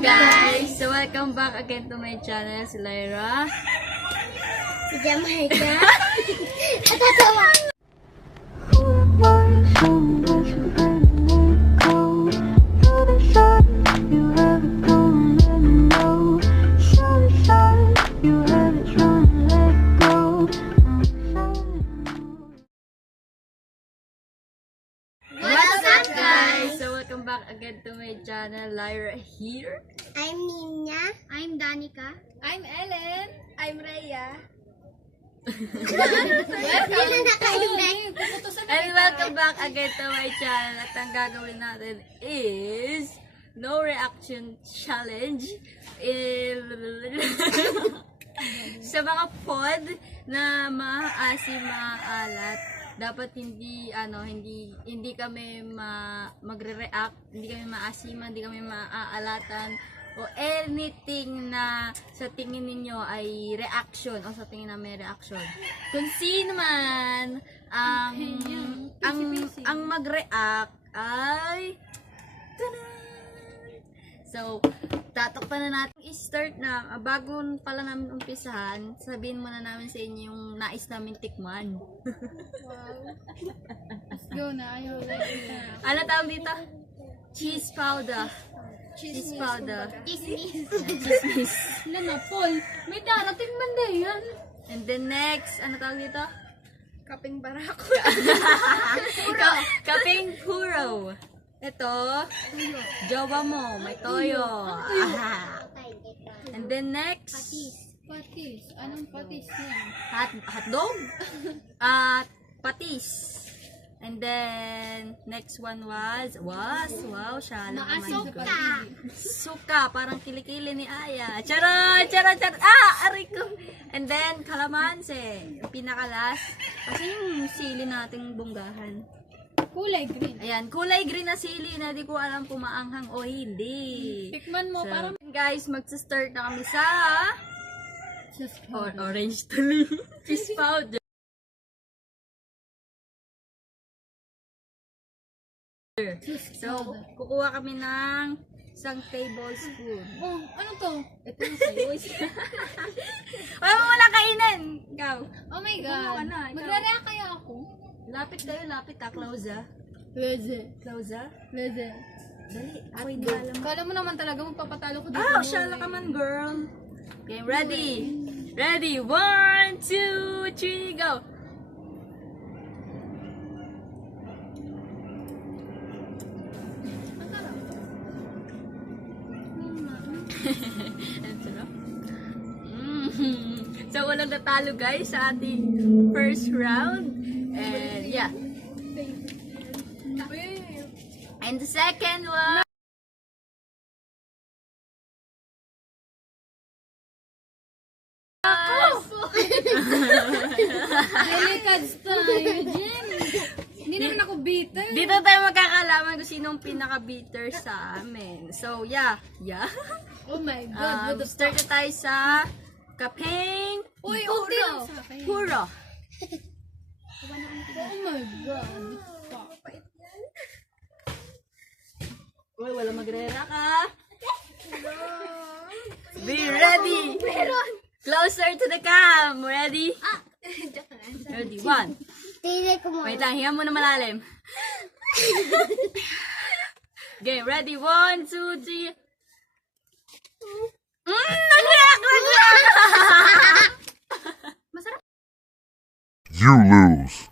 guys? So welcome back again to my channel, si Lyra. Si Jamaica. Natatawa. What's up guys? So welcome back again to my channel, Lyra here. I'm Nina. I'm Danica. I'm Ellen. I'm Rhea. And welcome back again to my channel. At ang gagawin natin is no reaction challenge. Sa mga pod na maasim, maalat, dapat hindi kami magre-react, hindi kami maasiman, hindi kami maaalatan o anything na sa tingin ninyo ay reaction o sa tingin namin reaction. Kung sino man ang mag-react ay so, tatakpan na natin. I-start na, bago pala namin umpisahan, sabihin muna namin sa inyo yung nais namin tikman. Wow. Let's go na. Ayaw na. Ano tawag dito? Cheese powder. Cheese powder. Cheese. Ano na, Paul? May darating man din yan. And then next, ano tawag dito? Kaping barako. Kaping puro. Ito, jowa mo, may toyo. Aha. And then next, Patis. Anong patis yan? hotdog at patis. And then next one was wow, siya lang naman. Suka, parang kilikili ni Aya. Charot. Aray ko. And then kalamansi, yung pinakalas. Kasi yung sili nating bunggahan. Kulay green. Ayan, kulay green na sili na di ko alam kung maanghang o hindi. Tikman mo, So, parang guys, magsa-start na kami sa orange tuloy. Cheese powder. So, kukuha kami ng isang tablespoon. oh, ano to? Ito na sa'yo. Wala mo muna kainin. Ikaw. Oh my Kuha ka God. na, ikaw. Magre-react kaya ako? Lapit kayo, lapit ha. Close ha. Leze. Close ha. Leze. Dali, ako hindi alam. Kala mo naman talaga magpapatalo ko dito. Ah, shala ka man, girl. Okay, ready? Ready? 1, 2, 3, go! So, walang natalo guys sa ating first round. And yeah. And the second one. Delikads tayo, Jen. Hindi naman ako bitter. Dito tayo magkakalaman kung sinong pinaka-bitter sa amin. So, yeah. Oh my God. What the Start na tayo sa kapeng Uy, puro. puro. Oh my God. Uy, wala magrera ka. Be ready. Closer to the cam. Ready? Ready. 1. Tili ko mo. Wait lang, hinga muna malalim. Okay, ready? 1, 2, 3. Nag-react! Masarap. You lose.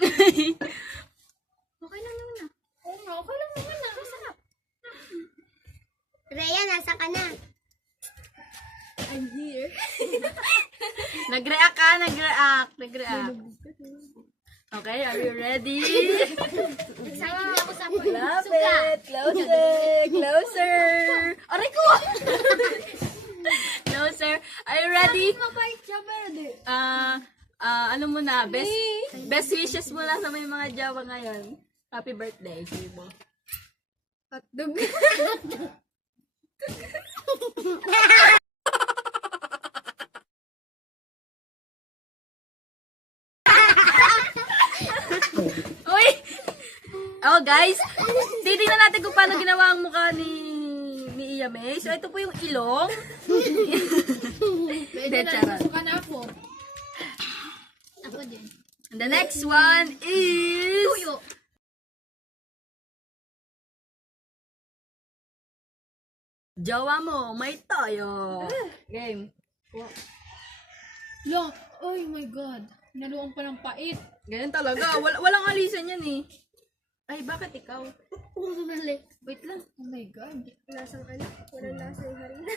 Okay lang naman na. Okay lang naman na. Masarap. Rhea, nasa ka na. I'm here. Nag-react ka, nag-react. Okay, are you ready? Excited na ako sa Lapit! Closer! Aray ko! Closer! Are you ready? Mabait siya, Berde. Ano muna? Best wishes muna sa may mga Jawa ngayon. Happy birthday, Sibo. Hotdog. Uy! Oh guys, titignan natin kung paano ginawa ang mukha ni Yame. So, ito po yung ilong. Pwede na, charot. susuka na ako. Ako din. And the next one is... Tuyo. Jowa mo, may toyo. Game. Lo, oh my God. Naluang pa ng pait. Ganyan talaga. Walang alisan yan eh. Ay, bakit ikaw? Mali. Wait lang. Oh my God. Lasang ano? Walang lasa yung harina.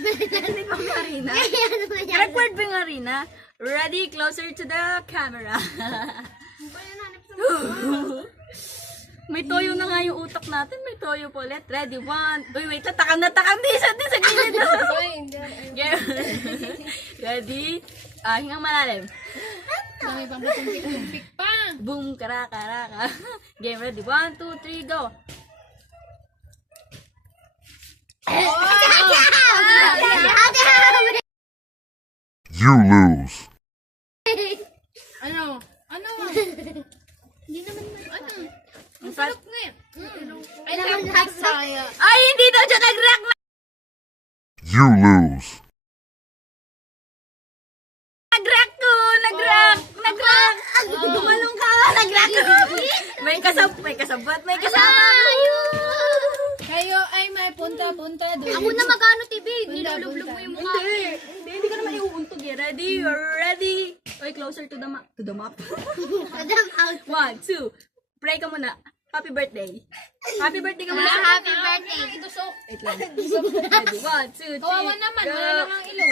Hindi pa yung harina. Ano ba yan? Record ba yung harina? Ready? Closer to the camera. Ano ba yan? Hanap sa May toyo na nga yung utak natin. May toyo po ulit. Ready? One. Uy, wait lang. Takam na takam. Di sa gilid na. Game. Ready? Hingang malalim. Dami pang tumpik-tumpik pa. Boom, karaka. Game ready. 1, 2, 3, go. You lose. Ano? Ano? Hindi naman Ano? Ang Ang sarap na eh. Ay, naman sarap lasa. saya. Ay, hindi daw siya nag-react na. You lose. Nag-react ko. Nag-react. Gumalong ka. Nag-react ko. May kasabot. May kasama. Kayo ay may punta-punta doon. Ako na magano TV. Punta, Nilulublog mo punta. yung mukha. Hindi ka naman iuuntog eh. Ready? Ready? Oy, closer to the map. To the map. Madam out. 1, 2. Pray ka muna. Happy birthday. Happy birthday ka muna. Happy birthday. Itusok. Wait lang. Ready? 1, 2, 3. Kawawa naman. Wala lang ang ilong.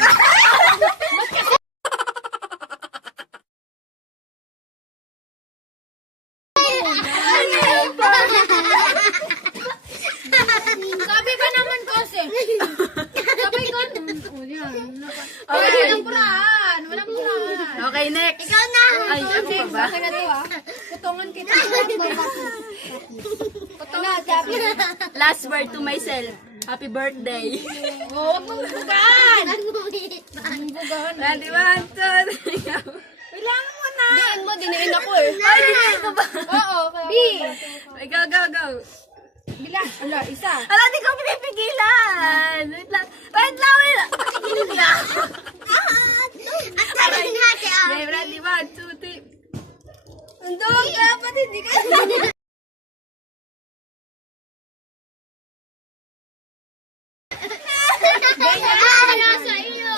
Sabi pa naman kasi. Sabi ko. Oh, yan. Okay. Walang purahan. Walang purahan. Okay, next. Ikaw na. Ay, ano pa ba? Akin na to ah. Putongan kita. Putongan. Last word to myself. Happy birthday. Oh, wag mong bugaan. Nagmumit pa. Bugaan. Ready? 1, 2, 3, go. Kailangan mo na. Diin mo, diniin ako eh. Ay, hindi ko ba? Oo. B. Ay, go. Bila. Ala, isa. Ala, di ko pinipigilan. Wait lang. Pakikinig na. Ang tagal natin ah. Okay, ready? 1, 2, 3. Ando, dapat hindi ka. Nasa iyo.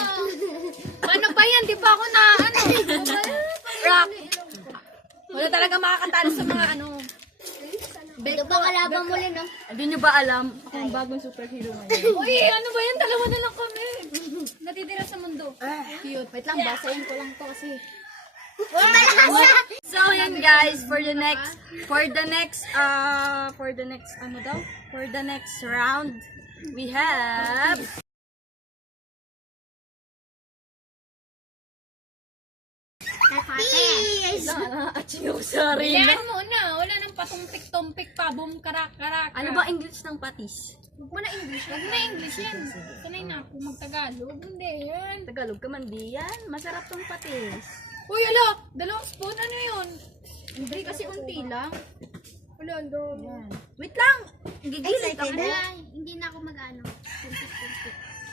Ano ba yan? Di ba ako na, ano? Rock. Wala talaga makakatalo sa mga ano. Ito ba kalaban mo rin, no? Hindi nyo ba alam? Ako ang bagong superhero ngayon. Uy, ano ba yan? Dalawa na lang kami. Natitira sa mundo. Cute. Wait lang, basahin ko lang to kasi. So yan guys, for the next round, we have Sorry. Kailangan mo na. Wala nang patumpik-tumpik pa. Boom, karak-karak. Ano ba English ng patis? Huwag mo na English. Huwag mo na English yan. Sanay na ako mag-Tagalog. Hindi yan. Tagalog ka man di yan. Masarap tong patis. Uy, ala. Dalawang spoon. Ano yun? Hindi kasi unti lang. Wala, dong. Wait lang. Gigilid ka muna. Hindi na ako mag-ano.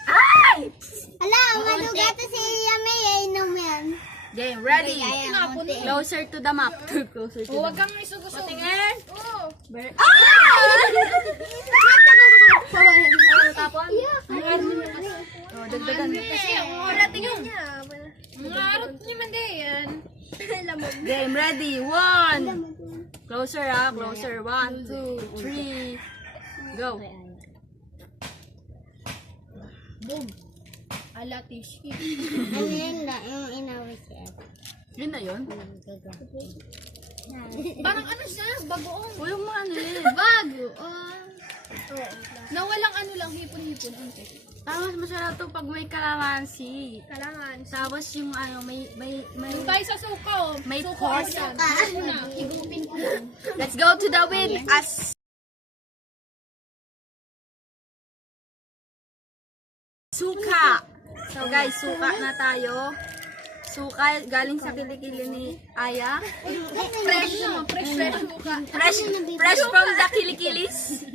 Ay! Hala, manugato si Yame eh, inom yan. Game, ready? Tinapon eh. Closer to the map. Closer to the Huwag map. kang isugo-sugo. Tingin. Oo. Tapon. Oh, dagdagan. Kasi ang orating yun. Ang arot niya man din yan. Game, ready? 1. Closer ah, closer. 1, 2, 3. Go. Boom. Ala, tishi. Ano yun na, yung inawit siya. Yun na yun. Parang ano siya? Bagoong. O yung mga ano yun. Bago. Na walang ano lang, hipon-hipon. Tapos masarap to pag may kalamansi. Kailangan. Tapos yung ano, may Yung tayo sa suka, oh. May Suka course. ko yan. Na, higupin ko yan. Let's go to the wind as suka. So guys, suka na tayo. Suka galing sa kilikili ni Aya. Fresh, no? Fresh suka. Fresh from the kilikilis.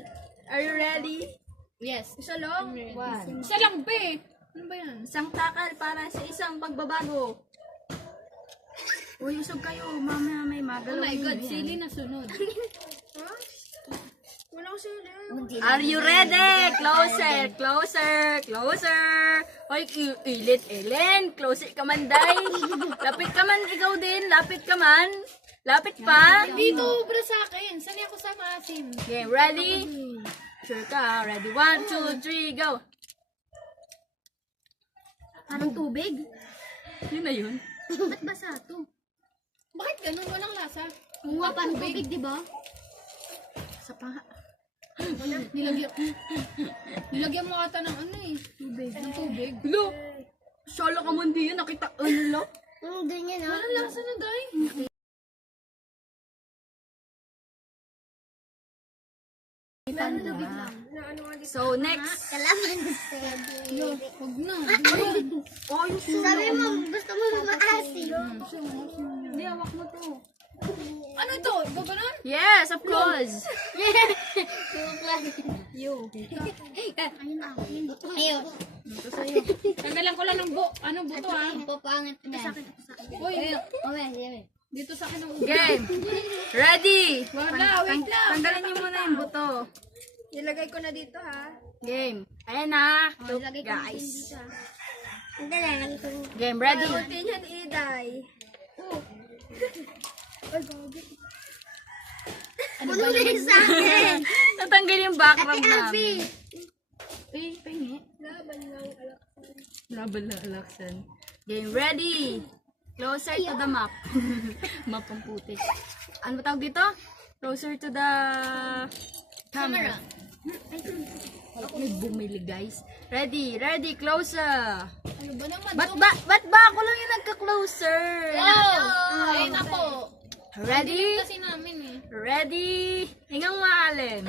Are you ready? Yes. Isa lang. One. Isa lang, be. Ano ba yan? Isang takal para sa isang pagbabago. Uy, usog kayo. Mamaya may Oh magalaw. my God, yun. sili na sunod. Are you ready? Closer, closer, closer. Hoy, ilit, Ellen. Closer ka man, day. Lapit ka man, ikaw din. Lapit ka man. Lapit pa. Dito, bro sa akin. Sani ako sa maasim. Okay, ready? Sure ka. Ready? 1, 2, 3, go. Parang tubig. Yun na yun. Ba't basa to? Bakit ganun? Walang lasa. Mukha parang tubig, di ba? Sa pa. Nilagyan mo ata ng ano eh. Tubig. Ng tubig. Lo. Solo ka man di yun. Nakita. Ano? Doon yan, Walang lasa na, day. So, next. Kalaman Yo, huwag na. Oh, yung Sabi mo, gusto mo maasim. Hindi, hawak mo to. Ano ito? Gaganon? Yes, applause. Ayun akin. Ayun. Tanggalan ko lang ng buto ah. Papangit na. Uy, Okay. dito sa akin ang Game. Ready. Wala, wait lang. Tanggalin niyo muna yung buto. Ilagay ko na dito ha. Game. Ayan na. Oh, Look, guys. Hindi lang. Game, ready. Tingnan iday. Ano ba yun sa akin? Natanggal yung background Ate Abby. namin. Pingi. Laban na Alaksan. Game, ready. Closer to the map. Map ang puti. Ano ba tawag dito? Closer to the camera. May bumili, guys. Ready, ready, closer. Ano ba naman? Ba't ba ako lang yung nagka-closer? Ayun ako. Ready? Kasi namin eh. Ready? Hingang maalin.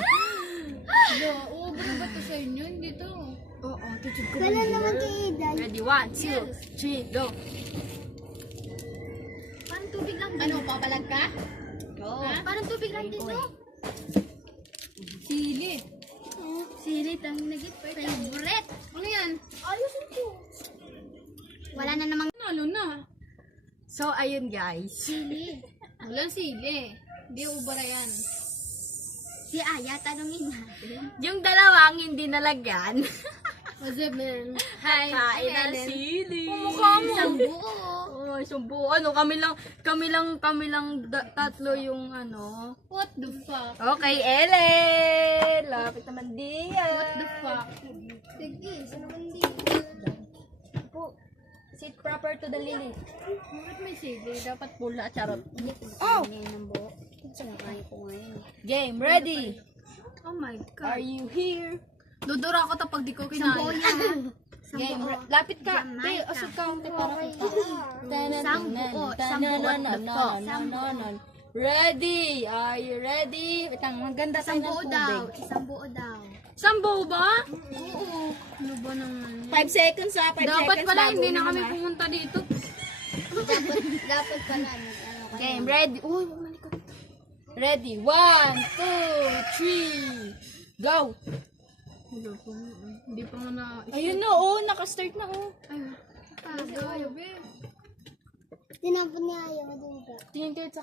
Yo, uubra ba ito sa inyo? Hindi to. Oo, tutug ko. Wala naman kay Iday. Ready, 1, 2, 3, go. Parang tubig lang. Ano, papalag ka? Go. Parang tubig lang dito. Sili. Sili, tanginagit. Favorite. Ano yan? Ayusin ko. Wala na namang Nalo na. So, ayun guys. sili. Walang sili. Hindi ubara yan. Si Aya, tanungin natin. Yung dalawang hindi nalagyan. What's up, man? Kain ng sili. Mukha mo. Isang buo. Oh, isang buo. Ano, kami lang tatlo yung ano. What the fuck? Okay, Ellen. Lapit naman diyan. What the fuck? Sige, saan naman di? Sit proper to the lily. Bakit may sili? Dapat pula, charot. Oh! Ngayon ng buo. Sinakain ko ngayon. Game, ready? Oh my Are you here? Dudura ako tapag di ko Isang buo kinain. yan. Game, lapit ka. Jamaica. Hey, asod ka. Para kita. Isang buo. Isang buo. Isang buo. Ready? Are you ready? Wait lang, maganda tayo Isang buo ng daw. tubig. Isang buo daw. Sambo ba? Oo. Ano ba naman? 5 seconds ha, 5 seconds. Dapat pala bago hindi na kami naman. pumunta dito. Dapat pala. Ano Game, ready? Uy, bumalik ka. Ready? 1, 2, 3, go! Hindi pa nga na... Ayun na, oh, nakastart na, oh. Ayun. Ayaw, be. Tinapon niya Aya. Maduga. Tingin kayo sa...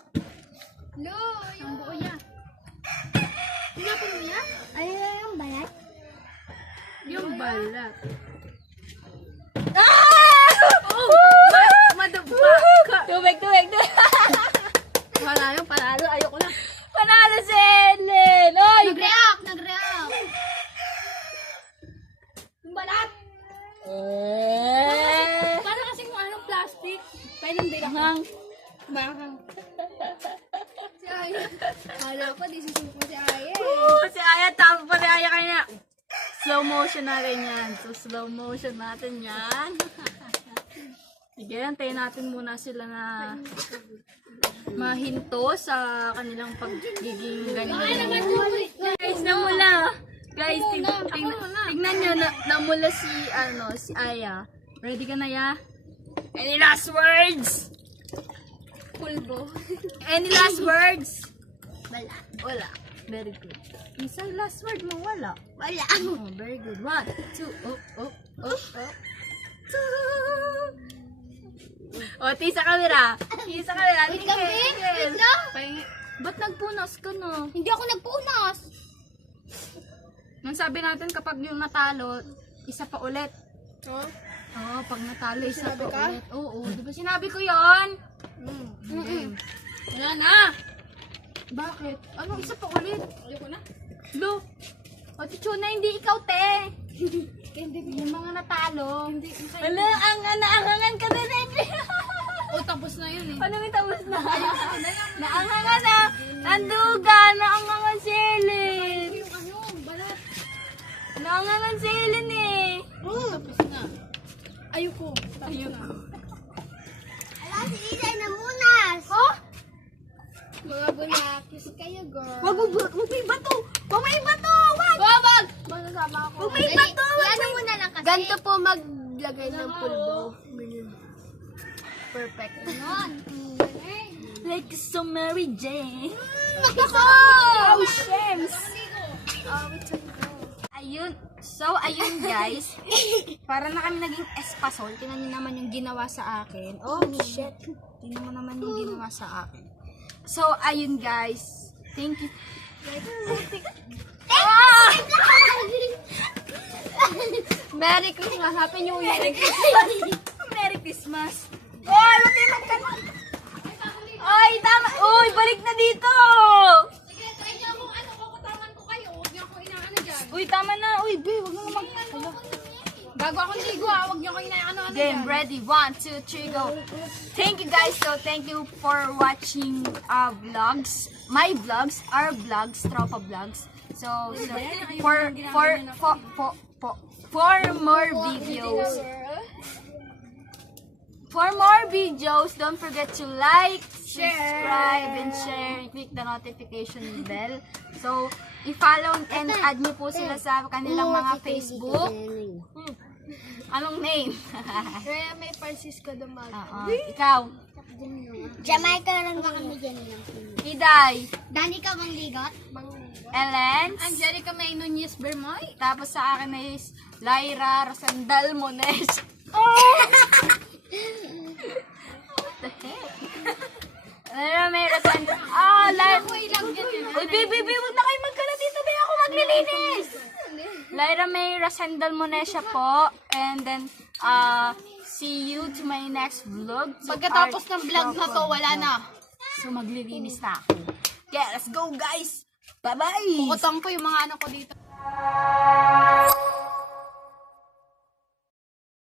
Lo, Isang buo yan. Tinapon mo yan? Ayun na yung balat. yung balat. Ah! Oh! Madaba ka. Tubig, tubig, tubig. Wala yung panalo. Ayoko na. Panalo si Ellen! Oy! Nag-react! Nag-react! Yung balat. Eh! Para kasing anong plastic. Painom din ako. Hang. Bakang. Si Aya. Hala pa, di susuko si Aya. Si Aya, tama pa si Aya kanya. Slow motion natin yan. So, slow motion natin yan. Sige, antayin natin muna sila na mahinto sa kanilang pagiging ganyan. Guys, namula. Guys, tignan nyo, namula si Aya. Ready ka na, ya? Any last words? Pulbo. Any last words? Balat. Wala. Very good. Isa last word mo, wala. Wala. Oh, very good. 1, 2, oh. O, ti sa camera. Ti sa camera. Wait lang, babe. Wait lang. Ba't nagpunas ka na? Hindi ako nagpunas. Nang sabi natin kapag yung natalo, isa pa ulit. Huh? Oo, pag natalo, isa Sinabi pa ka? ulit. Oo, di ba sinabi ko yon? Wala na. Bakit? Anong isa pa ulit? Ayoko na. Lo, o Tichuna, hindi ikaw, te. Yung mga natalo. Wala, naangangan ka na rin. O, tapos na yun eh. Ano yung tapos na? Naangangan na. Nanduga, naangangan si Helen. Yung ano, balat. Naangangan si Helen eh. Tapos na. Ayoko. Ayoko. Ala, si Ida na munas. Oh? Mga bunakis kayo, girl. Wag may bato. Wag may bato. Wag. Babag! Masasama ako. Wag may bato. Ano mo na lang kasi. Ganito po maglagay ng pulbo. Perfect. Ganon. Like so Mary Jane. Oh, Shems. Ayun. So, ayun guys. Para na kami naging espasol. Tingnan niyo naman yung ginawa sa akin. Oh, shit. Tingnan mo naman yung ginawa sa akin. So, ayun guys. Thank you. Ah! Merry Christmas. Happy New Year. Merry Christmas. Oh, ano kayo magkanon? Ay, tama. Uy, balik na dito. Sige, try niyo kung ano, kukutaman ko kayo. Huwag niyo ako inaano dyan. Uy, tama na. Uy, babe, wag mo mag... Bago ako ligo ha, huwag niyo ako inaano Game, dyan. ready. 1, 2, 3, go. Thank you guys. So, thank you for watching vlogs. My vlogs, our vlogs, Tropa Vlogs. So for more videos, don't forget to like, subscribe, and share, and click the notification bell. So, i-follow and add niyo po sila sa kanilang mga Facebook. Anong name? Kaya may Francisco Dumag. Oo, ikaw. Jamaica lang ba kami dyan lang? Iday. Dani ka bang ligot? Ellen. Angelica May Nunez Bermoy. Tapos sa akin is Lyra Rosendal Mones. What the heck? Lyra May Rosendal. Lyra. Uy, baby, huwag na kayo magkalat dito. Ba ako maglilinis. Lyra May Rosendal Mones siya po. And then, see you to my next vlog. Pagkatapos ng vlog na to, wala na. So, maglilinis na ako. Yeah, let's go guys! Bye-bye! Kukutang ko yung mga ano ko dito.